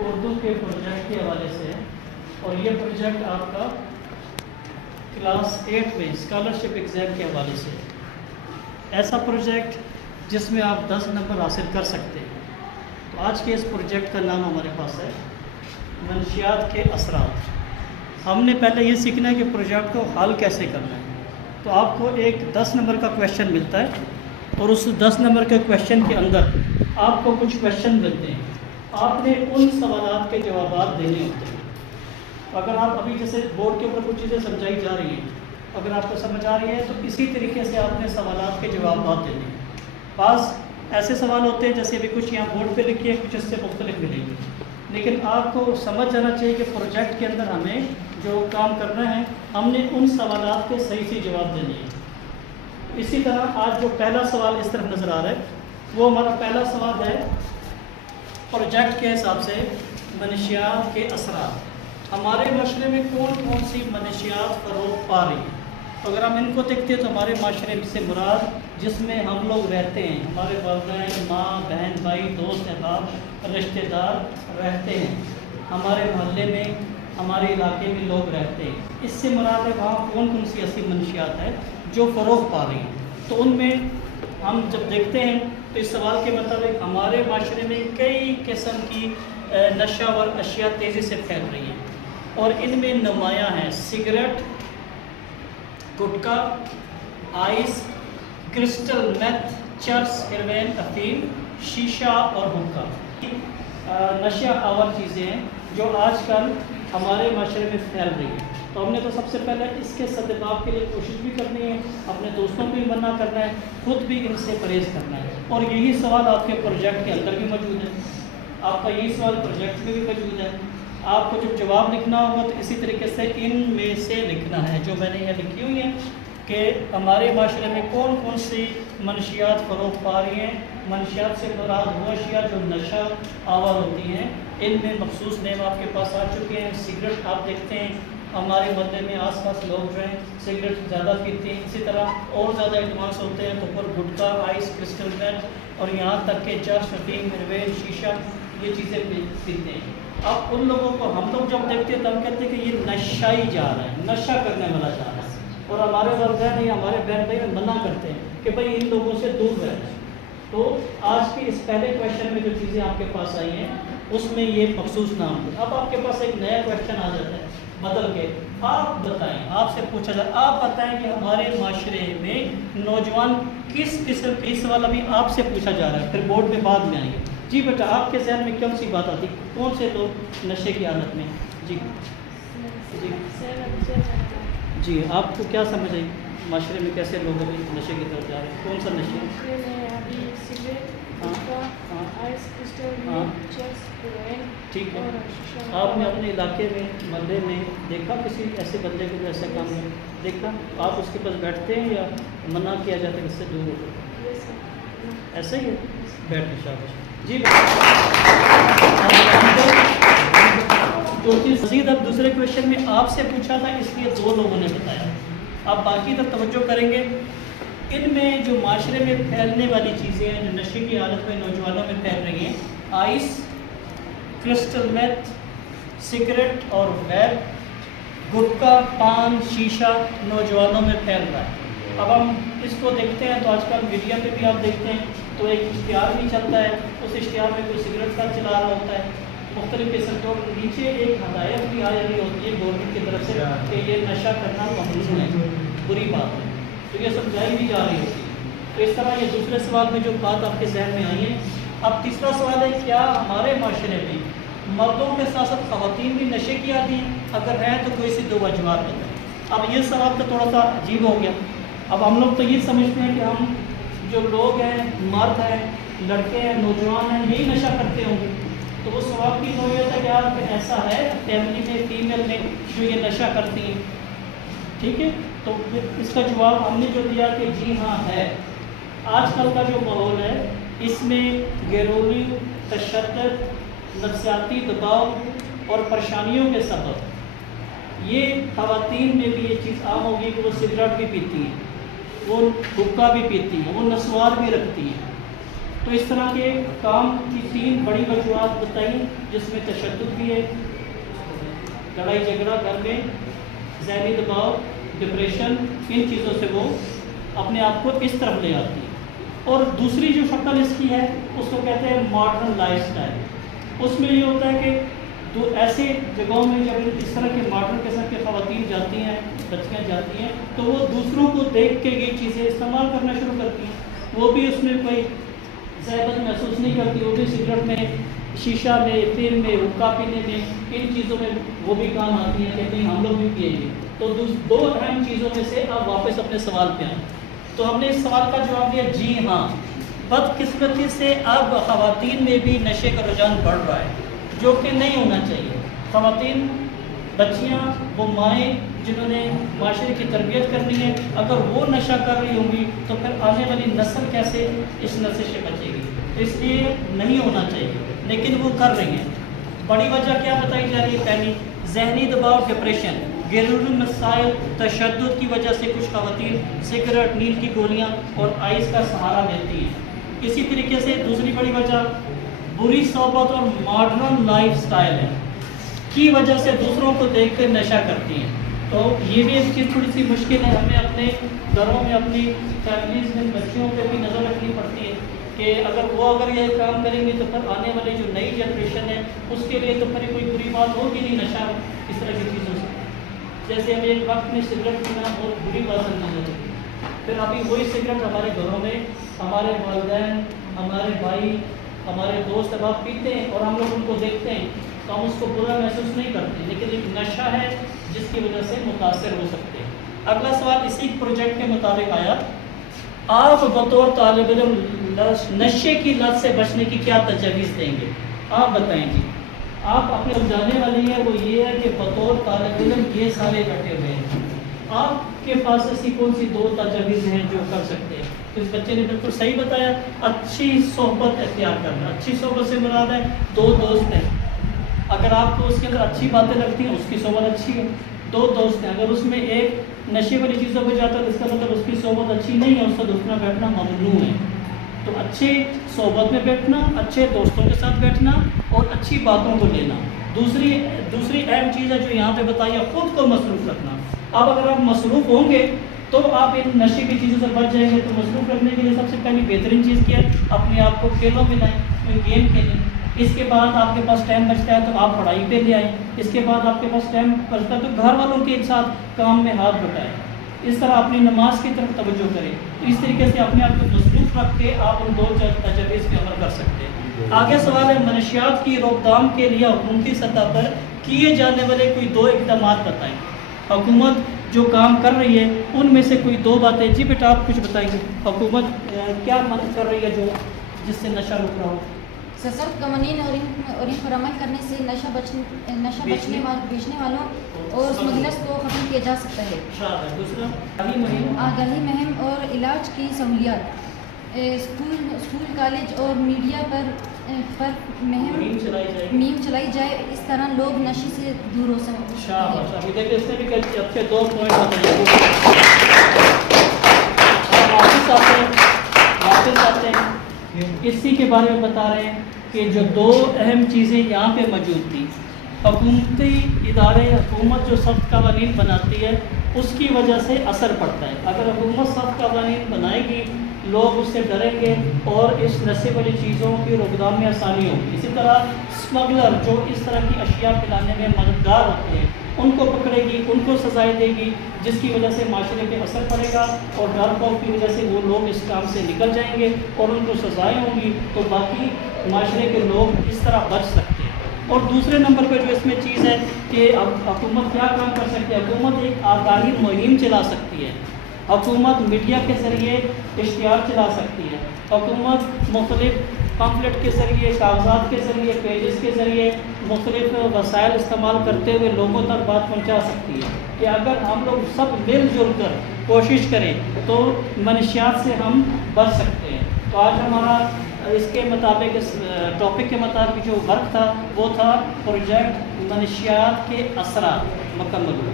اردو کے پروجیکٹ کے حوالے سے ہے، اور یہ پروجیکٹ آپ کا کلاس 8 میں اسکالرشپ ایگزام کے حوالے سے ہے۔ ایسا پروجیکٹ جس میں آپ 10 نمبر حاصل کر سکتے ہیں۔ تو آج کے اس پروجیکٹ کا نام ہمارے پاس ہے منشیات کے اثرات۔ ہم نے پہلے یہ سیکھنا ہے کہ پروجیکٹ کو حل کیسے کرنا ہے۔ تو آپ کو ایک 10 نمبر کا کویشچن ملتا ہے، اور اس 10 نمبر کے کویشچن کے اندر آپ کو کچھ کویشچن ملتے ہیں، آپ نے ان سوالات کے جوابات دینے ہوتے ہیں۔ اگر آپ ابھی جیسے بورڈ کے اوپر کچھ چیزیں سمجھائی جا رہی ہیں، اگر آپ کو سمجھ آ رہی ہے تو اسی طریقے سے آپ نے سوالات کے جوابات دینے ہیں۔ بعض ایسے سوال ہوتے ہیں جیسے ابھی کچھ یہاں بورڈ پہ لکھے ہیں، کچھ اس سے مختلف ملیں گے، لیکن آپ کو سمجھ جانا چاہیے کہ پروجیکٹ کے اندر ہمیں جو کام کرنا ہے، ہم نے ان سوالات کے صحیح سے جواب دینے ہیں۔ اسی طرح آج جو پہلا سوال اس طرف نظر آ رہا ہے، وہ ہمارا پہلا سوال ہے پروجیکٹ کے حساب سے منشیات کے اثرات۔ ہمارے معاشرے میں کون کون سی منشیات فروغ پا رہی ہیں؟ اگر ہم ان کو دیکھتے ہیں تو ہمارے معاشرے سے مراد جس میں ہم لوگ رہتے ہیں، ہمارے والدین، ماں، بہن، بھائی، دوست، احباب، رشتہ دار رہتے ہیں، ہمارے محلے میں، ہمارے علاقے میں لوگ رہتے ہیں، اس سے مراد ہے وہاں کون کون سی ایسی منشیات ہیں جو فروغ پا رہی ہیں۔ تو ان میں ہم جب دیکھتے ہیں تو اس سوال کے مطابق ہمارے معاشرے میں کئی قسم کی نشہ آور اشیاء تیزی سے پھیل رہی ہیں، اور ان میں نمایاں ہیں سگریٹ، گٹکا، آئس، کرسٹل میتھ، چرس، ہیروین، افیم، شیشہ اور حکا۔ نشہ آور چیزیں ہیں جو آج کل ہمارے معاشرے میں پھیل رہی ہیں۔ تو ہم نے تو سب سے پہلے اس کے سدباب کے لیے کوشش بھی کرنی ہے، اپنے دوستوں کو بھی منع کرنا ہے، خود بھی ان سے پرہیز کرنا ہے، اور یہی سوال آپ کے پروجیکٹ کے اندر بھی موجود ہے۔ آپ کا یہی سوال پروجیکٹ میں بھی موجود ہے۔ آپ کو جب جواب لکھنا ہوگا تو اسی طریقے سے ان میں سے لکھنا ہے جو میں نے یہ لکھی ہوئی ہیں کہ ہمارے معاشرے میں کون کون سی منشیات فروغ پا رہی ہیں۔ منشیات سے مراد وہ اشیاء جو نشہ آور ہوتی ہیں، ان میں مخصوص نیم آپ کے پاس آ چکے ہیں۔ سگریٹ آپ دیکھتے ہیں ہمارے محلے میں آس پاس لوگ جو ہیں سگریٹ زیادہ پیتے ہیں، اسی طرح اور زیادہ ایڈوانس ہوتے ہیں تو پر گٹکا، آئس، کرسٹل میتھ، اور یہاں تک کہ چرس، افیم، ہیروین، شیشہ، یہ چیزیں پیتے ہیں۔ اب ان لوگوں کو ہم لوگ جب دیکھتے ہیں تو ہم کہتے ہیں کہ یہ نشائی جا رہا ہے، نشہ کرنے والا جا رہا ہے، اور ہمارے والدین یا ہمارے بہن بھائی منع کرتے ہیں کہ بھائی ان لوگوں سے دور رہنا ہے۔ تو آج کے اس پہلے کویشچن میں جو چیزیں آپ کے پاس آئی ہیں اس میں یہ مخصوص نام ہے۔ اب آپ کے پاس ایک نیا کویشچن آ جاتا ہے بدل کے، آپ بتائیں، آپ سے پوچھا جائے، آپ بتائیں کہ ہمارے معاشرے میں نوجوان کس قسم کے، اس سوال ابھی آپ سے پوچھا جا رہا ہے، پھر بورڈ میں بعد میں آئیں گے۔ جی بیٹا، آپ کے ذہن میں کون سی بات آتی، کون سے لوگ نشے کی عادت میں؟ جی جی جی، آپ کو کیا سمجھ آئی معاشرے میں کیسے لوگ ابھی نشے کی طرف جا رہے ہیں؟ کون سا نشے؟ ٹھیک ہے، آپ نے اپنے علاقے میں، محلے میں دیکھا کسی ایسے بندے کو جو ایسا کام ہے دیکھا؟ آپ اس کے پاس بیٹھتے ہیں یا منع کیا جاتا ہے اس سے دور ہو؟ ایسا ہی ہے، بیٹھ کے شاباش۔ جی جو چیز مزید اب دوسرے کویشچن میں آپ سے پوچھا تھا، اس لیے 2 لوگوں نے بتایا، آپ باقی تک توجہ کریں گے۔ ان میں جو معاشرے میں پھیلنے والی چیزیں ہیں جو نشے کی حالت میں نوجوانوں میں پھیل رہی ہیں، آئس، کرسٹل میتھ، سگریٹ اور ویب، گٹکا، پان، شیشہ نوجوانوں میں پھیل رہا ہے۔ اب ہم اس کو دیکھتے ہیں تو آج کل میڈیا پہ بھی آپ دیکھتے ہیں تو ایک اشتہار بھی چلتا ہے، اس اشتہار میں کوئی سگریٹ کا چلا رہا ہوتا ہے، مختلف قسم کے، اور نیچے ایک ہدایت بھی آ رہی ہوتی ہے گورنمنٹ کی طرف سے کہ یہ نشہ کرنا ممنوع ہے، بری بات ہے، تو یہ سمجھائی بھی جا رہی ہوتی ہے۔ تو اس طرح یہ دوسرے سوال میں جو بات آپ کے ذہن میں آئی ہے۔ اب تیسرا سوال ہے، کیا ہمارے معاشرے میں مردوں کے ساتھ ساتھ خواتین بھی نشے کی عادی ہیں؟ اگر ہیں تو کوئی سی 2 وجوہات بتائیں۔ اب یہ سوال تو تھوڑا سا عجیب ہو گیا۔ اب ہم لوگ تو یہ سمجھتے ہیں کہ ہم جو لوگ ہیں، مرد ہیں، لڑکے ہیں، نوجوان ہیں، یہی نشہ کرتے ہوں گے۔ تو وہ سوال کی نوعیت ہے کہ آپ ایسا ہے فیملی میں، فیمیل میں جو یہ نشہ کرتی ہیں، ٹھیک ہے؟ تو اس کا جواب ہم نے جو دیا کہ جی ہاں ہے۔ آج کل کا جو ماحول ہے اس میں گھریلو تشدد، نفسیاتی دباؤ اور پریشانیوں کے سبب یہ خواتین میں بھی یہ چیز عام ہوگی کہ وہ سگریٹ بھی پیتی ہیں، وہ حقہ بھی پیتی ہیں، وہ نسوار بھی رکھتی ہیں، تو اس طرح کے کام کی 3 بڑی وجوہات بتائیں، جس میں تشدد بھی ہے، لڑائی جھگڑا گھر میں، ذہنی دباؤ، ڈپریشن، ان چیزوں سے وہ اپنے آپ کو اس طرف لے آتی ہے۔ اور دوسری جو شکل اس کی ہے اس کو کہتے ہیں ماڈرن لائف سٹائل۔ اس میں یہ ہوتا ہے کہ ایسے جگہوں میں جب اس طرح کے ماڈرن قسم کے خواتین جاتی ہیں، بچیاں جاتی ہیں، تو وہ دوسروں کو دیکھ کے یہ چیزیں استعمال کرنا شروع کرتی ہیں۔ وہ بھی اس میں کوئی ذہبت محسوس نہیں کرتی، وہ بھی سگریٹ میں، شیشہ میں، فلم میں، حقہ پینے میں، ان چیزوں میں وہ بھی کام آتی ہیں، کہتے ہیں ہم لوگ بھی پیئیں گے۔ تو 2 اہم چیزوں میں سے آپ واپس اپنے سوال پہ آئیں۔ تو ہم نے اس سوال کا جواب دیا جی ہاں، بدقسمتی سے اب خواتین میں بھی نشے کا رجحان بڑھ رہا ہے، جو کہ نہیں ہونا چاہیے۔ خواتین، بچیاں، وہ مائیں جنہوں نے معاشرے کی تربیت کرنی ہے، اگر وہ نشہ کر رہی ہوں گی تو پھر آنے والی نسل کیسے اس نشے سے بچے گی؟ اس لیے نہیں ہونا چاہیے، لیکن وہ کر رہی ہیں۔ بڑی وجہ کیا بتائی جا رہی ہے؟ پہلی، ذہنی دباؤ، ڈپریشن، گھریلو مسائل، تشدد کی وجہ سے کچھ خواتین سگریٹ، نیند کی گولیاں اور آئس کا سہارا لیتی ہیں۔ اسی طریقے سے دوسری بڑی وجہ بری صحبت اور ماڈرن لائف سٹائل ہے، کی وجہ سے دوسروں کو دیکھ کر نشہ کرتی ہیں۔ تو یہ بھی ایک چیز تھوڑی سی مشکل ہے، ہمیں اپنے گھروں میں، اپنی فیملیز میں بچیوں پہ بھی نظر رکھنی پڑتی ہے کہ اگر یہ کام کریں گے تو پھر آنے والی جو نئی جنریشن ہے اس کے لیے تو پھر کوئی بری بات ہوگی نہیں نشہ اس طرح کی چیزوں سے۔ جیسے ہمیں ایک وقت میں سگریٹ پینا بہت بری بات سمجھی جاتی ہے، پھر ابھی وہی سگریٹ ہمارے گھروں میں ہمارے والدین، ہمارے بھائی، ہمارے دوست احباب پیتے ہیں اور ہم لوگ ان کو دیکھتے ہیں تو ہم اس کو برا محسوس نہیں کرتے، لیکن ایک نشہ ہے جس کی وجہ سے متاثر ہو سکتے ہیں۔ اگلا سوال اسی پروجیکٹ کے مطابق آیا، آپ بطور طالب علم نشے کی لت سے بچنے کی کیا تجویز دیں گے؟ آپ بتائیں جی۔ آپ اپنے سمجھانے والی ہے وہ یہ ہے کہ بطور طالب علم یہ سارے بیٹھے ہوئے ہیں، آپ کے پاس ایسی کون سی 2 تجویز ہیں جو کر سکتے ہیں؟ تو اس بچے نے بالکل صحیح بتایا، اچھی صحبت اختیار کرنا۔ اچھی صحبت سے مراد ہے 2 دوست ہیں، اگر آپ کو اس کے اندر اچھی باتیں لگتی ہیں اس کی صحبت اچھی ہے۔ 2 دوست ہیں، اگر اس میں ایک نشے والی چیزوں پہ جاتا ہے تو اس کا مطلب اس کی صحبت اچھی نہیں ہے، اس سے اٹھنا بیٹھنا ممنوع ہے۔ تو اچھی صحبت میں بیٹھنا، اچھے دوستوں کے ساتھ بیٹھنا اور اچھی باتوں کو لینا۔ دوسری اہم چیز ہے جو یہاں پہ بتائی ہے، خود کو مصروف رکھنا۔ اب اگر آپ مصروف ہوں گے تو آپ ان نشے کی چیزوں سے بچ جائیں گے۔ تو مصروف رکھنے کے لیے سب سے پہلی بہترین چیز کیا ہے؟ اپنے آپ کو کھیلوں میں لائیں، کوئی گیم کھیلیں۔ اس کے بعد آپ کے پاس ٹائم بچتا ہے تو آپ پڑھائی پہ لے آئیں۔ اس کے بعد آپ کے پاس ٹائم بچتا ہے تو گھر والوں کے ساتھ کام میں ہاتھ بٹائیں۔ اس طرح اپنی نماز کی طرف توجہ کریں۔ تو اس طریقے سے اپنے آپ کو مصروف رکھ کے آپ ان 2 تجویز پہ عمل کر سکتے ہیں۔ آگے سوال ہے، منشیات کی روک تھام کے لیے حکومتی سطح پر کیے جانے والے کوئی 2 اقدامات بتائیں۔ حکومت جو کام کر رہی ہے ان میں سے کوئی 2 باتیں۔ جی بیٹا آپ کچھ بتائیں گے، حکومت کیا مدد کر رہی ہے جس سے نشہ رک رہا ہو؟ سخت قوانین اور ان پر عمل کرنے سے نشہ بیچنے والوں اور اسمگلرز کو ختم کیا جا سکتا ہے۔ دوسرا، آگاہی مہم اور علاج کی سہولیات، اسکول، کالج اور میڈیا پر مہم چلائی جائے، اس طرح لوگ نشے سے دور ہو سکتے ہیں۔ دیکھیں اس نے بھی اچھے 2 پوائنٹ بتائے۔ واپس آتے ہیں اسی کے بارے میں بتا رہے ہیں کہ جو 2 اہم چیزیں یہاں پہ موجود تھیں، حکومتی ادارے، حکومت جو سخت قوانین بناتی ہے اس کی وجہ سے اثر پڑتا ہے۔ اگر حکومت سخت قوانین بنائے گی لوگ اس سے ڈریں گے اور اس نشے والی چیزوں کی روک تھام میں آسانی ہوگی۔ اسی طرح اسمگلر جو اس طرح کی اشیاء پلانے میں مددگار ہوتے ہیں ان کو پکڑے گی، ان کو سزائیں دے گی، جس کی وجہ سے معاشرے پہ اثر پڑے گا اور ڈر خوف کی وجہ سے وہ لوگ اس کام سے نکل جائیں گے اور ان کو سزائیں ہوں گی تو باقی معاشرے کے لوگ اس طرح بچ سکتے ہیں۔ اور دوسرے نمبر پہ جو اس میں چیز ہے کہ اب حکومت کیا کام کر سکتی ہے؟ حکومت ایک آگاہی مہم چلا سکتی ہے، حکومت میڈیا کے ذریعے اشتہار چلا سکتی ہے، حکومت مختلف پمفلٹ کے ذریعے، کاغذات کے ذریعے، پیجز کے ذریعے مختلف وسائل استعمال کرتے ہوئے لوگوں تک بات پہنچا سکتی ہے کہ اگر ہم لوگ سب مل جل کر کوشش کریں تو منشیات سے ہم بچ سکتے ہیں۔ تو آج ہمارا اس کے مطابق، اس ٹاپک کے مطابق جو ورک تھا وہ تھا پروجیکٹ منشیات کے اثرات، مکمل ہوا۔